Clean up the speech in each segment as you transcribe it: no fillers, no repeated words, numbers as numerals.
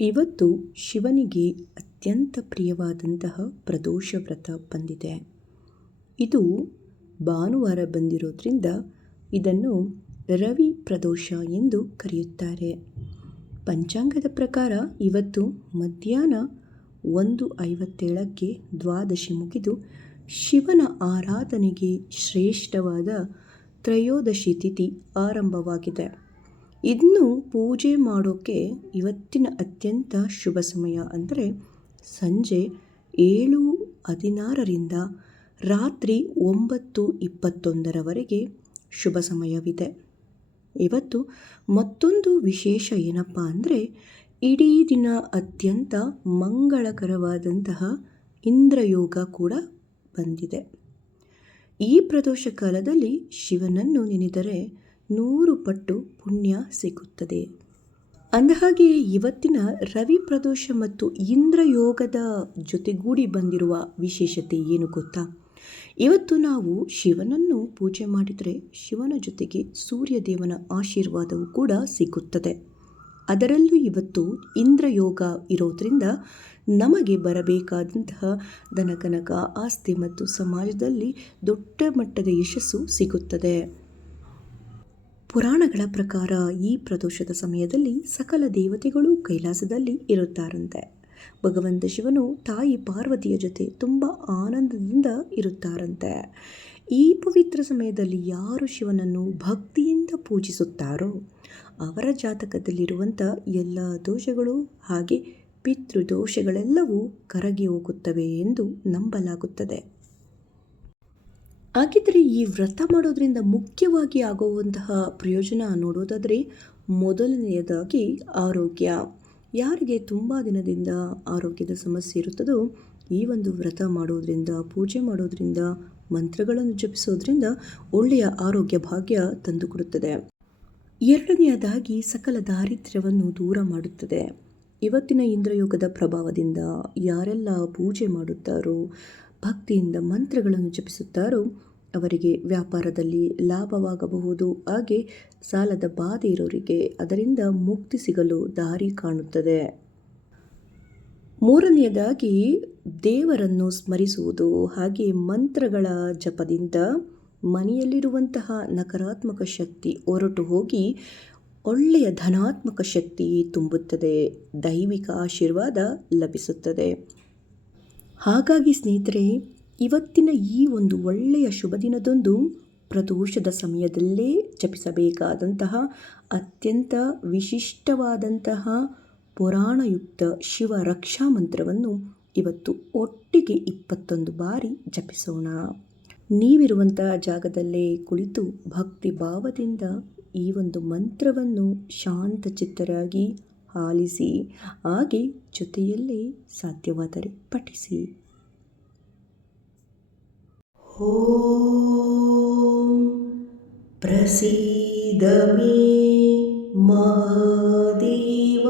ಇವತ್ತು ಶಿವನಿಗೆ ಅತ್ಯಂತ ಪ್ರಿಯವಾದಂತಹ ಪ್ರದೋಷ ವ್ರತ ಬಂದಿದೆ. ಇದು ಭಾನುವಾರ ಬಂದಿರೋದ್ರಿಂದ ಇದನ್ನು ರವಿ ಪ್ರದೋಷ ಎಂದು ಕರೆಯುತ್ತಾರೆ. ಪಂಚಾಂಗದ ಪ್ರಕಾರ ಇವತ್ತು ಮಧ್ಯಾಹ್ನ 1:57ಕ್ಕೆ ದ್ವಾದಶಿ ಮುಗಿದು ಶಿವನ ಆರಾಧನೆಗೆ ಶ್ರೇಷ್ಠವಾದ ತ್ರಯೋದಶಿ ತಿಥಿ ಆರಂಭವಾಗಿದೆ. ಇನ್ನು ಪೂಜೆ ಮಾಡೋಕ್ಕೆ ಇವತ್ತಿನ ಅತ್ಯಂತ ಶುಭ ಸಮಯ ಅಂದರೆ ಸಂಜೆ 7:16ರಿಂದ ರಾತ್ರಿ 9:21ರವರೆಗೆ ಶುಭ ಸಮಯವಿದೆ. ಇವತ್ತು ಮತ್ತೊಂದು ವಿಶೇಷ ಏನಪ್ಪ ಅಂದರೆ ಇಡೀ ದಿನ ಅತ್ಯಂತ ಮಂಗಳಕರವಾದಂತಹ ಇಂದ್ರಯೋಗ ಕೂಡ ಬಂದಿದೆ. ಈ ಪ್ರದೋಷ ಕಾಲದಲ್ಲಿ ಶಿವನನ್ನು ನೆನೆದರೆ 100 ಪಟ್ಟು ಪುಣ್ಯ ಸಿಗುತ್ತದೆ. ಅಂದಹಾಗೆ ಇವತ್ತಿನ ರವಿ ಪ್ರದೋಷ ಮತ್ತು ಇಂದ್ರಯೋಗದ ಜೊತೆಗೂಡಿ ಬಂದಿರುವ ವಿಶೇಷತೆ ಏನು ಗೊತ್ತಾ? ಇವತ್ತು ನಾವು ಶಿವನನ್ನು ಪೂಜೆ ಮಾಡಿದರೆ ಶಿವನ ಜೊತೆಗೆ ಸೂರ್ಯದೇವನ ಆಶೀರ್ವಾದವೂ ಕೂಡ ಸಿಗುತ್ತದೆ. ಅದರಲ್ಲೂ ಇವತ್ತು ಇಂದ್ರಯೋಗ ಇರೋದ್ರಿಂದ ನಮಗೆ ಬರಬೇಕಾದಂತಹ ಧನಕನಕ ಆಸ್ತಿ ಮತ್ತು ಸಮಾಜದಲ್ಲಿ ದೊಡ್ಡ ಮಟ್ಟದ ಯಶಸ್ಸು ಸಿಗುತ್ತದೆ. ಪುರಾಣಗಳ ಪ್ರಕಾರ ಈ ಪ್ರದೋಷದ ಸಮಯದಲ್ಲಿ ಸಕಲ ದೇವತೆಗಳು ಕೈಲಾಸದಲ್ಲಿ ಇರುತ್ತಾರಂತೆ. ಭಗವಂತ ಶಿವನು ತಾಯಿ ಪಾರ್ವತಿಯ ಜೊತೆ ತುಂಬ ಆನಂದದಿಂದ ಇರುತ್ತಾರಂತೆ. ಈ ಪವಿತ್ರ ಸಮಯದಲ್ಲಿ ಯಾರು ಶಿವನನ್ನು ಭಕ್ತಿಯಿಂದ ಪೂಜಿಸುತ್ತಾರೋ ಅವರ ಜಾತಕದಲ್ಲಿರುವಂಥ ಎಲ್ಲ ದೋಷಗಳು ಹಾಗೆ ಪಿತೃದೋಷಗಳೆಲ್ಲವೂ ಕರಗಿ ಹೋಗುತ್ತವೆ ಎಂದು ನಂಬಲಾಗುತ್ತದೆ. ಹಾಗಿದ್ದರೆ ಈ ವ್ರತ ಮಾಡೋದ್ರಿಂದ ಮುಖ್ಯವಾಗಿ ಆಗುವಂತಹ ಪ್ರಯೋಜನ ನೋಡೋದಾದರೆ ಮೊದಲನೆಯದಾಗಿ ಆರೋಗ್ಯ. ಯಾರಿಗೆ ತುಂಬ ದಿನದಿಂದ ಆರೋಗ್ಯದ ಸಮಸ್ಯೆ ಇರುತ್ತದೋ ಈ ಒಂದು ವ್ರತ ಮಾಡೋದ್ರಿಂದ, ಪೂಜೆ ಮಾಡೋದ್ರಿಂದ, ಮಂತ್ರಗಳನ್ನು ಜಪಿಸೋದ್ರಿಂದ ಒಳ್ಳೆಯ ಆರೋಗ್ಯ ಭಾಗ್ಯ ತಂದುಕೊಡುತ್ತದೆ. ಎರಡನೆಯದಾಗಿ ಸಕಲ ದಾರಿದ್ರ್ಯವನ್ನು ದೂರ ಮಾಡುತ್ತದೆ. ಇವತ್ತಿನ ಇಂದ್ರಯೋಗದ ಪ್ರಭಾವದಿಂದ ಯಾರೆಲ್ಲ ಪೂಜೆ ಮಾಡುತ್ತಾರೋ, ಭಕ್ತಿಯಿಂದ ಮಂತ್ರಗಳನ್ನು ಜಪಿಸುತ್ತಾರೋ ಅವರಿಗೆ ವ್ಯಾಪಾರದಲ್ಲಿ ಲಾಭವಾಗಬಹುದು. ಹಾಗೆ ಸಾಲದ ಬಾಧೆ ಇರೋರಿಗೆ ಅದರಿಂದ ಮುಕ್ತಿ ಸಿಗಲು ದಾರಿ ಕಾಣುತ್ತದೆ. ಮೂರನೆಯದಾಗಿ ದೇವರನ್ನು ಸ್ಮರಿಸುವುದು ಹಾಗೆ ಮಂತ್ರಗಳ ಜಪದಿಂದ ಮನೆಯಲ್ಲಿರುವಂತಹ ನಕಾರಾತ್ಮಕ ಶಕ್ತಿ ಹೊರಟು ಹೋಗಿ ಒಳ್ಳೆಯ ಧನಾತ್ಮಕ ಶಕ್ತಿ ತುಂಬುತ್ತದೆ, ದೈವಿಕ ಆಶೀರ್ವಾದ ಲಭಿಸುತ್ತದೆ. ಹಾಗಾಗಿ ಸ್ನೇಹಿತರೆ, ಇವತ್ತಿನ ಈ ಒಂದು ಒಳ್ಳೆಯ ಶುಭ ದಿನದಂದು ಪ್ರದೋಷದ ಸಮಯದಲ್ಲೇ ಜಪಿಸಬೇಕಾದಂತಹ ಅತ್ಯಂತ ವಿಶಿಷ್ಟವಾದಂತಹ ಪುರಾಣಯುಕ್ತ ಶಿವ ರಕ್ಷಾ ಮಂತ್ರವನ್ನು ಇವತ್ತು ಒಟ್ಟಿಗೆ 21 ಬಾರಿ ಜಪಿಸೋಣ. ನೀವಿರುವಂತಹ ಜಾಗದಲ್ಲೇ ಕುಳಿತು ಭಕ್ತಿ ಭಾವದಿಂದ ಈ ಒಂದು ಮಂತ್ರವನ್ನು ಶಾಂತಚಿತ್ತರಾಗಿ ಆಲಿಸಿ, ಹಾಗೆ ಜೊತೆಯಲ್ಲೇ ಸಾಧ್ಯವಾದರೆ ಪಠಿಸಿ. ಓಂ ಪ್ರಸೀದ ಮೇ ಮಹಾದೇವ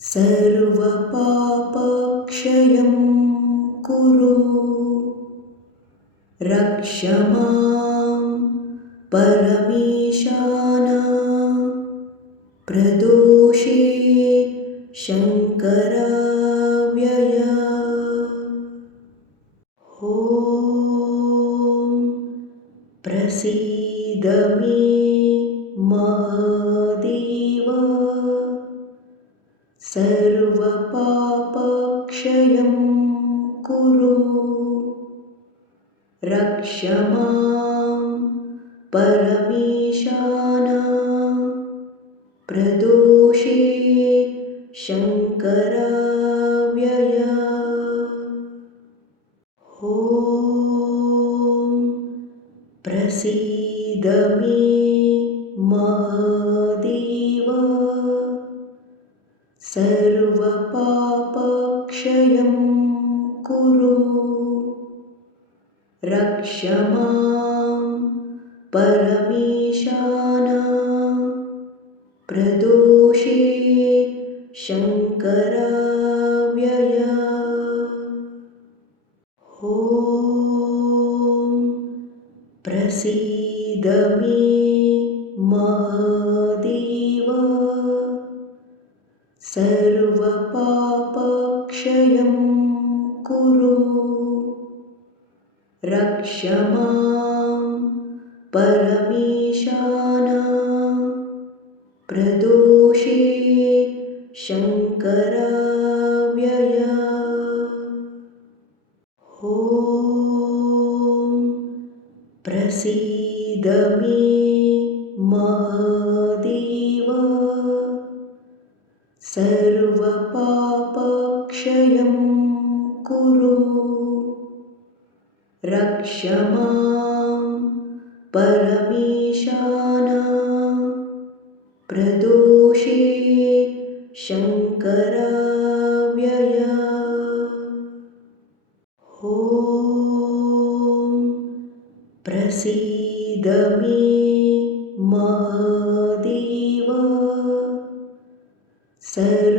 ಸರ್ವಪಾಪಕ್ಷಯಂ ಕುರು ರಕ್ಷ ಮಾಂ ಪರಮೇಶಾನ ಪ್ರದೋಷೇ ಶಂಕರಾವ್ಯಯ. ಓಂ ಪ್ರಸೀದ ಮೇ ಮಹಾದೇವ ಸರ್ವಪಾಪಕ್ಷಯಂ ಕುರು ರಕ್ಷ ಮಾಂ ಪರಮೇಶಾನ ಪ್ರದೋಷೇ ಶಂಕರಾವ್ಯಯ. ಓಂ ಪ್ರಸೀದ ಮೇ ಮಹಾದೇವ ಸರ್ವಪಾಪಕ್ಷಯಂ ಕುರು ರಕ್ಷ ಮಾಂ ಪರಮೇಶಾನ ಪ್ರದೋಷೇ ಶಂಕರಾವ್ಯಯ. ಓಂ ಪ್ರಸೀದ ಮೇ ಮಹಾದೇವ सर्वपापक्षयं कुरु रक्ष मां परमेशान प्रदोषे शङ्कराव्यय ॐ प्रसीद मे महादेव सर्वपापक्षयं कुरु रक्ष मां परमेशान प्रदोषे शङ्कराव्यय ॐ प्रसीद मे महादेव सर्वपापक्षयं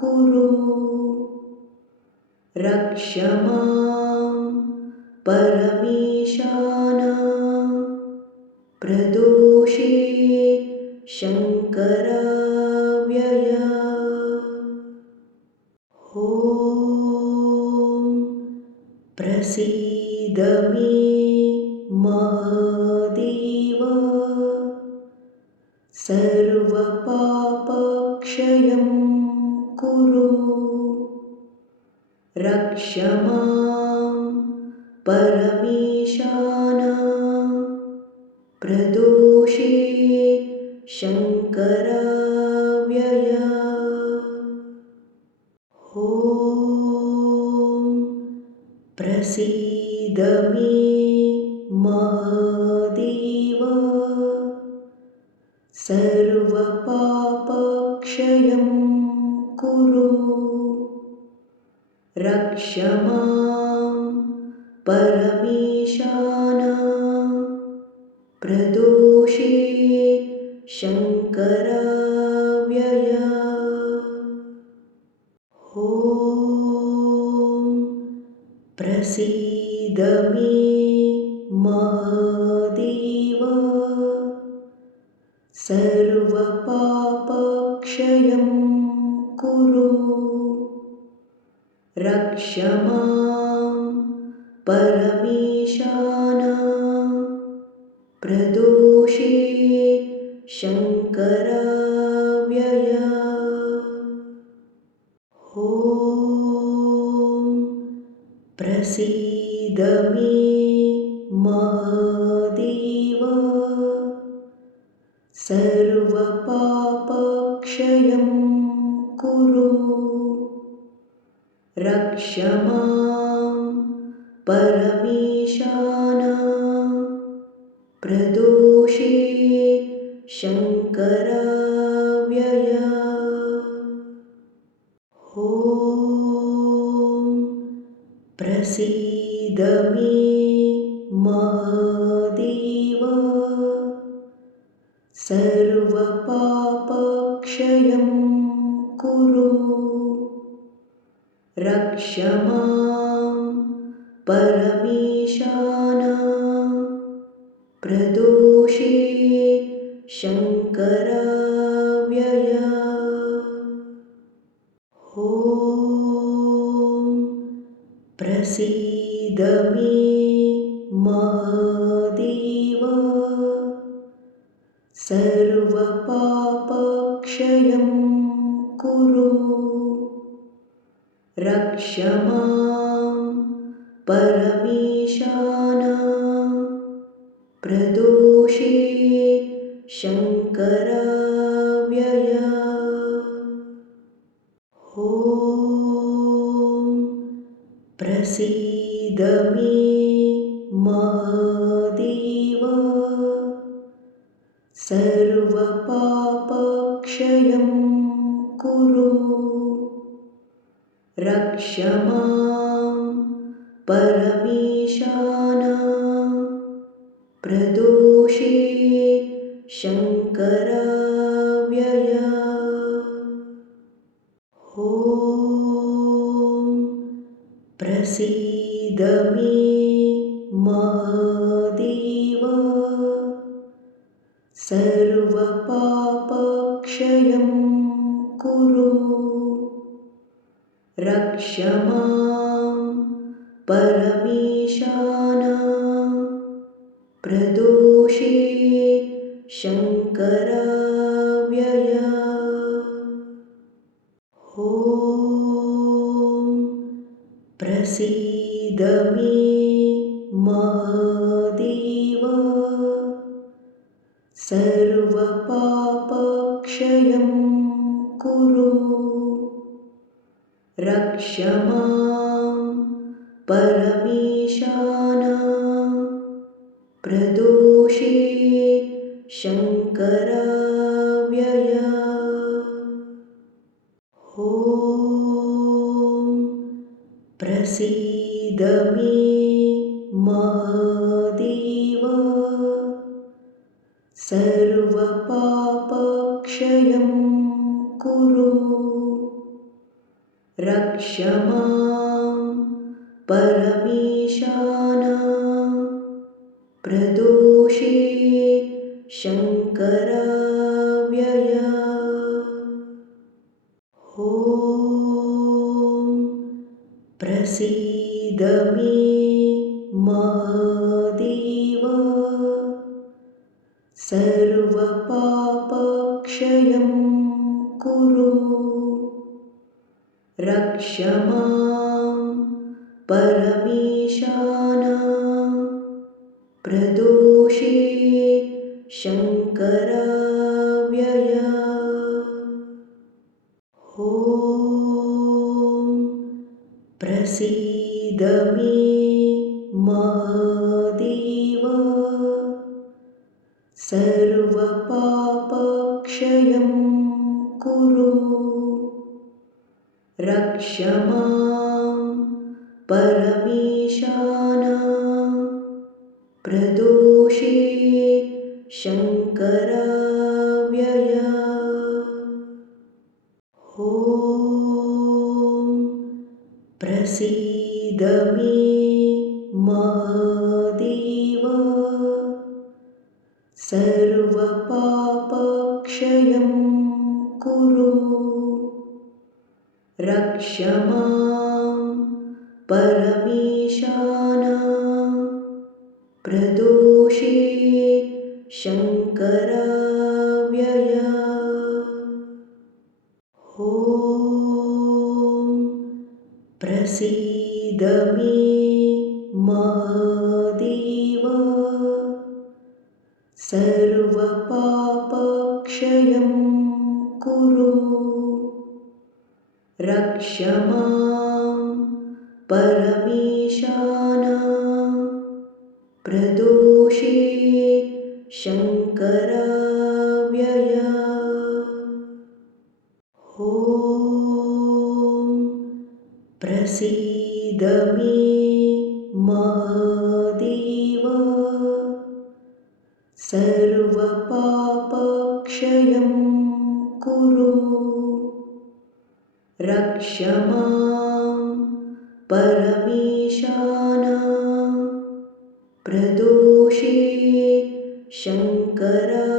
कुरु रक्ष मां परमेशान प्रदोषे शङ्कराव्यय ॐ प्रसीद मे महादेव सर्वपापक्षयं कुरु रक्ष मां परमेशान प्रदोषे शङ्कराव्यय ॐ प्रसीद मे महादेव सर्वपापक्षयं कुरु रक्ष मां परमेशान प्रदोषे शङ्कराव्यय ॐ प्रसीद मे महादेव सर्वपापक्षयं कुरु रक्ष मां परमेशान प्रदोषे शङ्कराव्यय ॐ प्रसीद मे महादेव सर्वपापक्षयं कुरु रक्ष मां परमेशान प्रदोषे शङ्कराव्यय ॐ प्रसीद मे महादेव सर्वपापक्षयं कुरु रक्ष मां परमेशान प्रदोषे शङ्कराव्यय ॐ प्रसीद मे महादेव सर्वपापक्षयं कुरु रक्ष मां परमेशान प्रदोषे शङ्कराव्यय ॐ प्रसीद मे महादेव सर्वपापक्षयं कुरु रक्ष मां परमेशान प्रदोषे शङ्कराव्यय ॐ प्रसीद मे महादेव सर्वपापक्षयं कुरु। रक्ष मां परमेशान प्रदोषे शङ्कराव्यय। ॐ प्रसीद मे महादेव सर्वपापक्षयं कुरु। रक्ष मां परमेशान प्रदोषे शङ्कराव्यय। ॐ प्रसीद मे महादेव सर्वपापक्षयं कुरु। रक्ष मां परमेशान प्रदोषे शङ्कराव्यय। ॐ प्रसीद मे महादेव सर्वपापक्षयं कुरु। रक्ष मां परमेशान प्रदोषे शङ्कराव्यय। ॐ प्रसीद मे महादेव सर्वपापक्षयं कुरु। रक्ष मां परमेशान प्रदोषे शङ्कराव्यय। ॐ प्रसीद मे महादेव सर्वपापक्षयं कुरु। रक्ष मां परमेशान प्रदोषे शङ्कराव्यय। ॐ प्रसीद मे महादेव सर्वपापक्षयं कुरु। रक्ष मां परमेशान प्रदोषे शङ्कराव्यय। ॐ प्रसीद मे महादेव सर्वपापक्षयं कुरु। रक्ष मां परमेशान प्रदोषे शङ्कराव्यय।